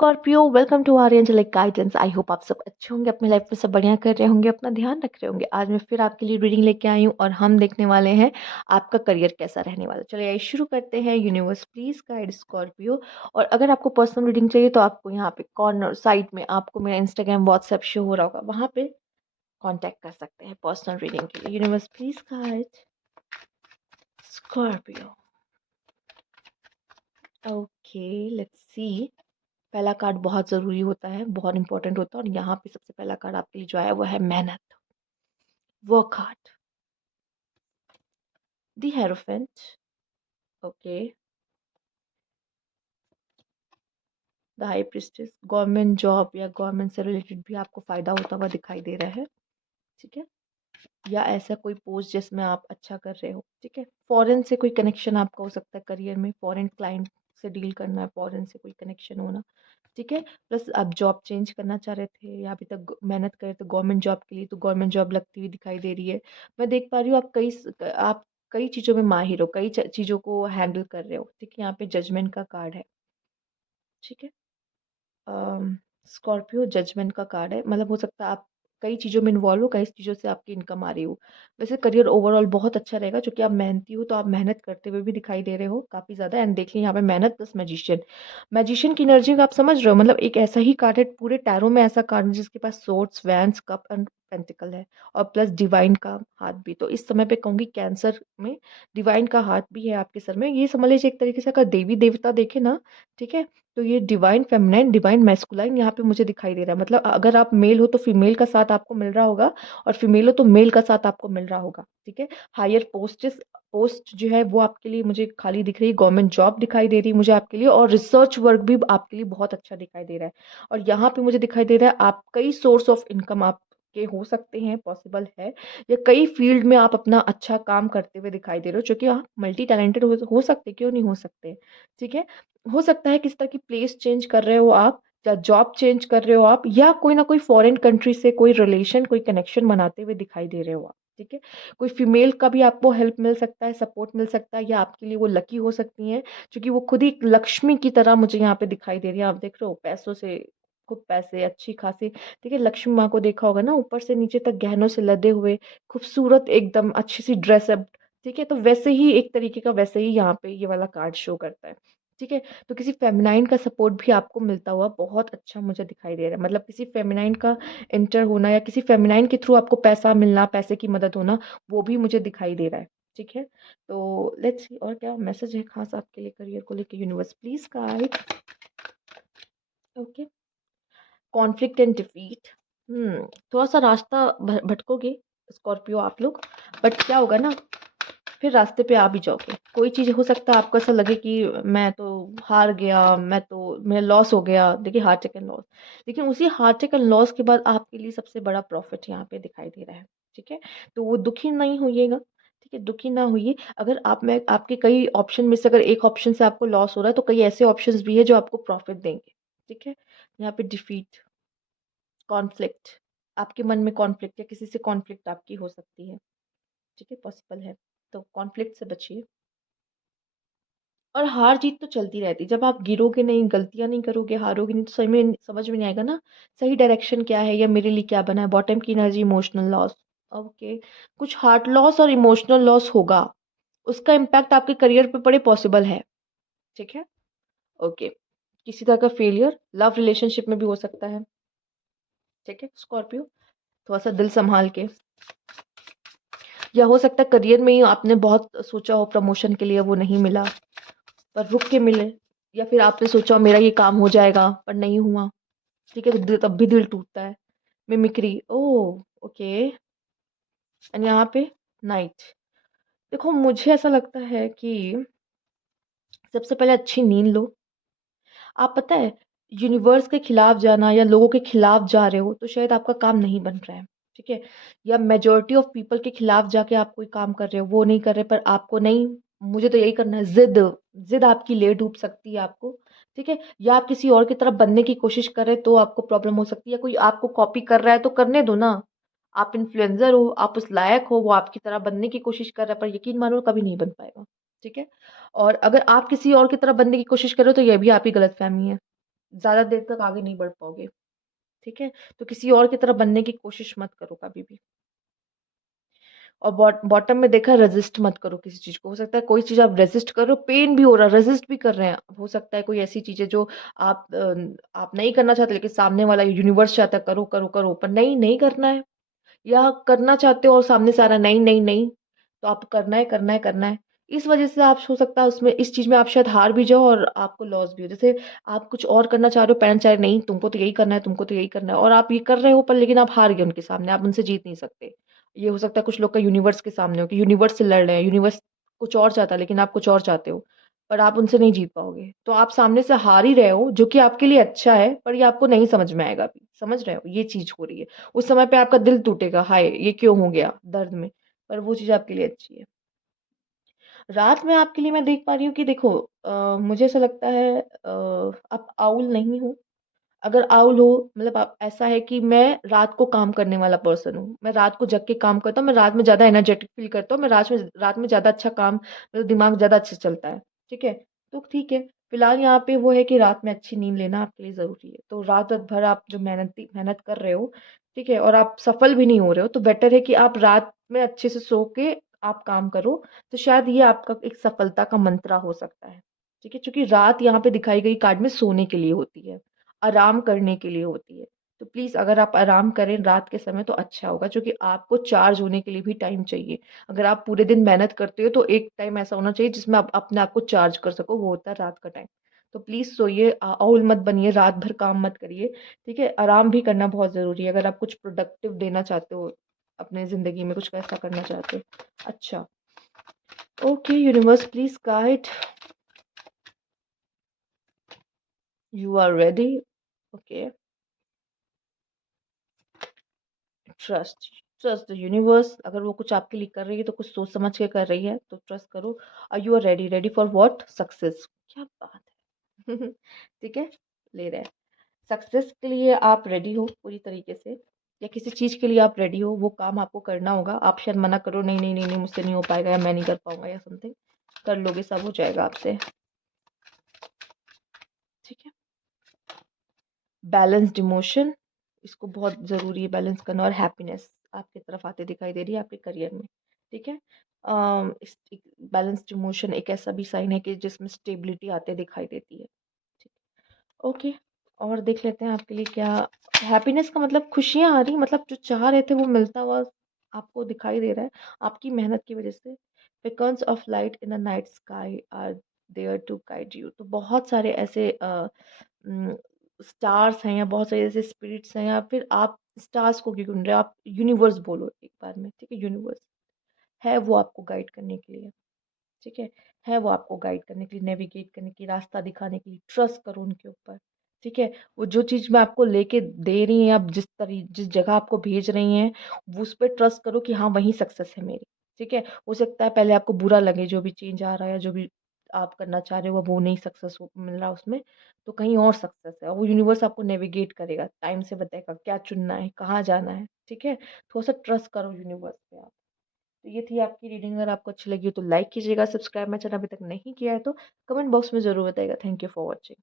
Scorpio welcome to our angelic guidance. I hope आप सब अच्छे होंगे, अपनी लाइफ में सब बढ़िया कर रहे होंगे, अपना ध्यान रख रहे होंगे। आज मैं फिर आपके लिए रीडिंग लेके आई हूँ और हम देखने वाले हैं आपका करियर कैसा रहने वाला है। चलिए आइए शुरू करते हैं। Universe please guide Scorpio. और अगर आपको पर्सनल रीडिंग चाहिए तो आपको यहाँ पे कॉर्नर साइड में आपको मेरा इंस्टाग्राम व्हाट्सएप शो हो रहा होगा, वहाँ पे कॉन्टैक्ट कर सकते हैं पर्सनल रीडिंग के लिए। Universe please guide Scorpio. Okay, let's see. पहला कार्ड बहुत ज़रूरी होता है, बहुत इंपॉर्टेंट होता है, और यहाँ पे सबसे पहला कार्ड आपके लिए जो आया वो है मेहनत, work hard. The hierophant. Okay, the high priestess. Government job या गवर्नमेंट से रिलेटेड भी आपको फायदा होता हुआ दिखाई दे रहा है, ठीक है। या ऐसा कोई पोस्ट जिसमें आप अच्छा कर रहे हो, ठीक है। फॉरेन से कोई कनेक्शन आपका हो सकता है करियर में, फॉरेन क्लाइंट से डील करना है, फॉरेन से कोई कनेक्शन होना, ठीक है। प्लस आप जॉब चेंज करना चाह रहे थे या अभी तक मेहनत कर रहे थे गवर्नमेंट जॉब के लिए, तो गवर्नमेंट जॉब लगती हुई दिखाई दे रही है। मैं देख पा रही हूँ आप कई चीज़ों में माहिर हो, कई चीज़ों को हैंडल कर रहे हो, ठीक है। यहाँ पे जजमेंट का कार्ड है, ठीक है। स्कॉर्पियो जजमेंट का कार्ड है, मतलब हो सकता है आप कई चीज़ों में इन्वॉल्व हो, कई चीज़ों से आपकी इनकम आ रही हो। वैसे करियर ओवरऑल बहुत अच्छा रहेगा, क्योंकि आप मेहनती हो, तो आप मेहनत करते हुए भी दिखाई दे रहे हो काफ़ी ज़्यादा। एंड देखिए यहाँ पे मेहनत प्लस मैजिशियन, मैजिशियन की एनर्जी को आप समझ रहे हो, मतलब एक ऐसा ही कार्ड है पूरे टैरो में, ऐसा कार्ड है जिसके पास swords, wands, cup and pentacle है, और प्लस डिवाइन का हाथ भी। तो इस समय पे कहूंगी कैंसर में डिवाइन का हाथ भी है आपके सर में। ये समझ लीजिए एक तरीके से अगर देवी देवता देखे ना, ठीक है, तो ये डिवाइन फेमिनाइन, डिवाइन मैस्कुलाइन यहाँ पे मुझे दिखाई दे रहा है। मतलब अगर आप मेल हो तो फीमेल का साथ आपको मिल रहा होगा, और फीमेल हो तो मेल का साथ आपको मिल रहा होगा, ठीक है। हायर पोस्ट जो है वो आपके लिए मुझे खाली दिख रही है, गवर्नमेंट जॉब दिखाई दे रही है मुझे आपके लिए, और रिसर्च वर्क भी आपके लिए बहुत अच्छा दिखाई दे रहा है। और यहाँ पे मुझे दिखाई दे रहा है आप कई सोर्स ऑफ इनकम आपके हो सकते हैं, पॉसिबल है, या कई फील्ड में आप अपना अच्छा काम करते हुए दिखाई दे रहे हो, जो कि आप मल्टी टैलेंटेड हो सकते, क्यों नहीं हो सकते, ठीक है। हो सकता है किस तरह की प्लेस चेंज कर रहे हो आप, या जॉब चेंज कर रहे हो आप, या कोई ना कोई फॉरेन कंट्री से कोई रिलेशन, कोई कनेक्शन बनाते हुए दिखाई दे रहे हो आप, ठीक है। कोई फीमेल का भी आपको हेल्प मिल सकता है, सपोर्ट मिल सकता है, या आपके लिए वो लकी हो सकती हैं, क्योंकि वो खुद ही एक लक्ष्मी की तरह मुझे यहाँ पे दिखाई दे रही है। आप देख रहे हो पैसों से, खूब पैसे अच्छी खासी, ठीक है। लक्ष्मी माँ को देखा होगा ना, ऊपर से नीचे तक गहनों से लदे हुए, खूबसूरत एकदम अच्छी सी ड्रेसअप, ठीक है। तो वैसे ही एक तरीके का, वैसे ही यहाँ पे ये वाला कार्ड शो करता है, ठीक है। तो किसी फेमिनाइन का सपोर्ट भी आपको मिलता हुआ बहुत अच्छा मुझे दिखाई दे रहा है, मतलब किसी फेमिनाइन का एंटर होना, या किसी फेमिनाइन के थ्रू आपको पैसा मिलना, पैसे की मदद होना, वो भी मुझे दिखाई दे रहा है, ठीक है। तो लेट्स सी और क्या मैसेज है खास आपके लिए करियर को लेके। Universe please guide. Okay, conflict and defeat. थोड़ा सा रास्ता भटकोगे स्कॉर्पियो आप लोग, बट क्या होगा ना, फिर रास्ते पे आ भी जाओगे। कोई चीज़ हो सकता है आपको ऐसा लगे कि मैं तो हार गया, मैं तो मेरा लॉस हो गया, देखिए हार्ट टेकन लॉस, लेकिन उसी हार्ट टेकन लॉस के बाद आपके लिए सबसे बड़ा प्रॉफिट यहाँ पे दिखाई दे रहा है, ठीक है। तो वो दुखी नहीं होइएगा, ठीक है, दुखी ना होइए। अगर आप में आपके कई ऑप्शन में से अगर एक ऑप्शन से आपको लॉस हो रहा है, तो कई ऐसे ऑप्शंस भी है जो आपको प्रॉफिट देंगे, ठीक है। यहाँ पे डिफीट, कॉन्फ्लिक्ट, आपके मन में कॉन्फ्लिक्ट या किसी से कॉन्फ्लिक्ट आपकी हो सकती है, ठीक है, पॉसिबल है। तो कॉन्फ्लिक्ट से बचिए। और हार जीत तो चलती रहती है, जब आप गिरोगे नहीं, गलतियां नहीं करोगे, हारोगे नहीं, तो सही में समझ में नहीं आएगा ना सही डायरेक्शन क्या है, या मेरे लिए क्या बना है। बॉटम की एनर्जी इमोशनल लॉस। ओके, कुछ हार्ट लॉस और इमोशनल लॉस होगा, उसका इम्पैक्ट आपके करियर पे बड़े पॉसिबल है, ठीक है। ओके, किसी तरह का फेलियर लव रिलेशनशिप में भी हो सकता है, ठीक है स्कॉर्पियो। थोड़ा सा दिल संभाल के। या हो सकता है करियर में ही आपने बहुत सोचा हो प्रमोशन के लिए, वो नहीं मिला पर रुक के मिले, या फिर आपने सोचा मेरा ये काम हो जाएगा पर नहीं हुआ, ठीक है। तो तब भी दिल टूटता है। Mimicry, oh okay. एंड यहाँ पे नाइट। देखो मुझे ऐसा लगता है कि सबसे पहले अच्छी नींद लो। आप पता है, यूनिवर्स के खिलाफ जाना या लोगों के खिलाफ जा रहे हो तो शायद आपका काम नहीं बन रहा है, ठीक है। या मेजोरिटी ऑफ पीपल के खिलाफ जाके आप कोई काम कर रहे हो, वो नहीं कर रहे, पर आपको नहीं, मुझे तो यही करना है, जिद, जिद आपकी ले डूब सकती है आपको, ठीक है। या आप किसी और की तरफ बनने की कोशिश कर रहे हैं तो आपको प्रॉब्लम हो सकती है। कोई आपको कॉपी कर रहा है तो करने दो ना, आप इन्फ्लुएंसर हो, आप उस लायक हो, वो आपकी तरह बनने की कोशिश कर रहा है, पर यकीन मानो कभी नहीं बन पाएगा, ठीक है। और अगर आप किसी और की तरह बनने की कोशिश कर रहे हो तो यह भी आपकी गलतफहमी है, ज़्यादा देर तक आगे नहीं बढ़ पाओगे, ठीक है? तो किसी और की तरह बनने की कोशिश मत करो कभी भी। और बॉटम में देखा, रेजिस्ट मत करो किसी चीज़ को। हो सकता है कोई चीज़ आप रेजिस्ट कर रहे हो, पेन भी हो रहा है, रेजिस्ट भी कर रहे हैं। हो सकता है कोई ऐसी चीज़ है जो आप नहीं करना चाहते, लेकिन सामने वाला यूनिवर्स चाहता है करो, करो, करो, पर नहीं, नहीं करना है। या करना चाहते हो और सामने से आ रहा है नहीं, नहीं, नहीं, तो आपको करना है, करना है, करना है। इस वजह से आप हो सकता है उसमें इस चीज़ में आप शायद हार भी जाओ और आपको लॉस भी हो। जैसे आप कुछ और करना चाह रहे हो, पेरेंट्स चाह रहे नहीं तुमको तो यही करना है, तुमको तो यही करना है, और आप ये कर रहे हो पर लेकिन आप हार गए उनके सामने, आप उनसे जीत नहीं सकते। ये हो सकता है कुछ लोग का यूनिवर्स के सामने हो कि यूनिवर्स से लड़ रहे हैं, यूनिवर्स कुछ और चाहता है लेकिन आप कुछ और चाहते हो, पर आप उनसे नहीं जीत पाओगे। तो आप सामने से हार ही रहे हो, जो कि आपके लिए अच्छा है, पर ये आपको नहीं समझ में आएगा अभी। समझ रहे हो? ये चीज़ हो रही है। उस समय पे आपका दिल टूटेगा, हाय! ये क्यों हो गया? दर्द में। पर वो चीज़ आपके लिए अच्छी है। रात में आपके लिए मैं देख पा रही हूँ कि देखो, मुझे ऐसा लगता है आप आउल नहीं हो। अगर आउल हो मतलब आप ऐसा है कि मैं रात को काम करने वाला पर्सन हूँ। मैं रात को जग के काम करता हूँ, मैं रात में ज़्यादा एनर्जेटिक फ़ील करता हूँ, मैं रात में ज़्यादा अच्छा काम, मतलब दिमाग ज़्यादा अच्छे से चलता है। ठीक है? तो ठीक है, फिलहाल यहाँ पे वो है कि रात में अच्छी नींद लेना आपके लिए ज़रूरी है। तो रात-रात भर आप जो मेहनत कर रहे हो, ठीक है? और आप सफल भी नहीं हो रहे हो, तो बेटर है कि आप रात में अच्छे से सो के आप काम करो, तो शायद ये आपका एक सफलता का मंत्रा हो सकता है। ठीक है? चूँकि रात यहाँ पे दिखाई गई कार्ड में सोने के लिए होती है। आराम करने के लिए होती है। तो प्लीज़ अगर आप आराम करें रात के समय तो अच्छा होगा, क्योंकि आपको चार्ज होने के लिए भी टाइम चाहिए। अगर आप पूरे दिन मेहनत करते हो तो एक टाइम ऐसा होना चाहिए जिसमें आप अपने आप को चार्ज कर सको, वो होता है रात का टाइम। तो प्लीज़ सोइए, आउल मत बनिए, रात भर काम मत करिए, ठीक है? आराम भी करना बहुत ज़रूरी है अगर आप कुछ प्रोडक्टिव देना चाहते हो, अपने ज़िंदगी में कुछ ऐसा करना चाहते हो। अच्छा, okay universe please guide, you are ready? Okay. Trust, trust the universe. अगर वो कुछ आपके लिए कर रही है तो कुछ सोच समझ के कर रही है, तो ट्रस्ट करो। You are ready, ready for what? Success. क्या बात है! ठीक है, ले रहे हैं। सक्सेस के लिए आप रेडी हो पूरी तरीके से, या किसी चीज के लिए आप रेडी हो, वो काम आपको करना होगा। आप शायद मना करो, नहीं नहीं नहीं नहीं मुझसे नहीं हो पाएगा, या मैं नहीं कर पाऊंगा, या समथिंग, कर लोगे, सब हो जाएगा आपसे। ठीक है, बैलेंस्ड इमोशन, इसको बहुत ज़रूरी है बैलेंस करना, और हैप्पीनेस आपकी तरफ आते दिखाई दे रही है आपके करियर में। ठीक है, बैलेंस्ड इमोशन एक ऐसा भी साइन है कि जिसमें स्टेबिलिटी आते दिखाई देती है। ठीक, ओके, और देख लेते हैं आपके लिए क्या। हैप्पीनेस का मतलब खुशियाँ आ रही, मतलब जो चाह रहे थे वो मिलता हुआ आपको दिखाई दे रहा है आपकी मेहनत की वजह से। beacons of light in the night sky are there to guide you. तो बहुत सारे ऐसे स्टार्स हैं, या बहुत सारे ऐसे स्पिरिट्स हैं, या फिर आप स्टार्स को क्यों ढूंढ रहे हो, आप यूनिवर्स बोलो एक बार में, ठीक है? यूनिवर्स है वो आपको गाइड करने के लिए, ठीक है वो आपको गाइड करने के लिए, नेविगेट करने के लिए, रास्ता दिखाने के लिए। ट्रस्ट करो उनके ऊपर, ठीक है? वो जो चीज़ मैं आपको लेके दे रही हैं, आप जिस जगह आपको भेज रही हैं, वो उस पे ट्रस्ट करो कि हाँ, वहीं सक्सेस है मेरी, ठीक है? हो सकता है पहले आपको बुरा लगे, जो भी चेंज आ रहा है, जो भी आप करना चाह रहे हो, वो नहीं सक्सेस मिल रहा उसमें, तो कहीं और सक्सेस है, और वो यूनिवर्स आपको नेविगेट करेगा, टाइम से बताएगा क्या चुनना है, कहाँ जाना है, ठीक है? थोड़ा-सा ट्रस्ट करो यूनिवर्स पे आप। तो ये थी आपकी रीडिंग। अगर आपको अच्छी लगी हो तो लाइक कीजिएगा, सब्सक्राइब मेरा चैनल अभी तक नहीं किया है तो कमेंट बॉक्स में ज़रूर बताइएगा। Thank you for watching.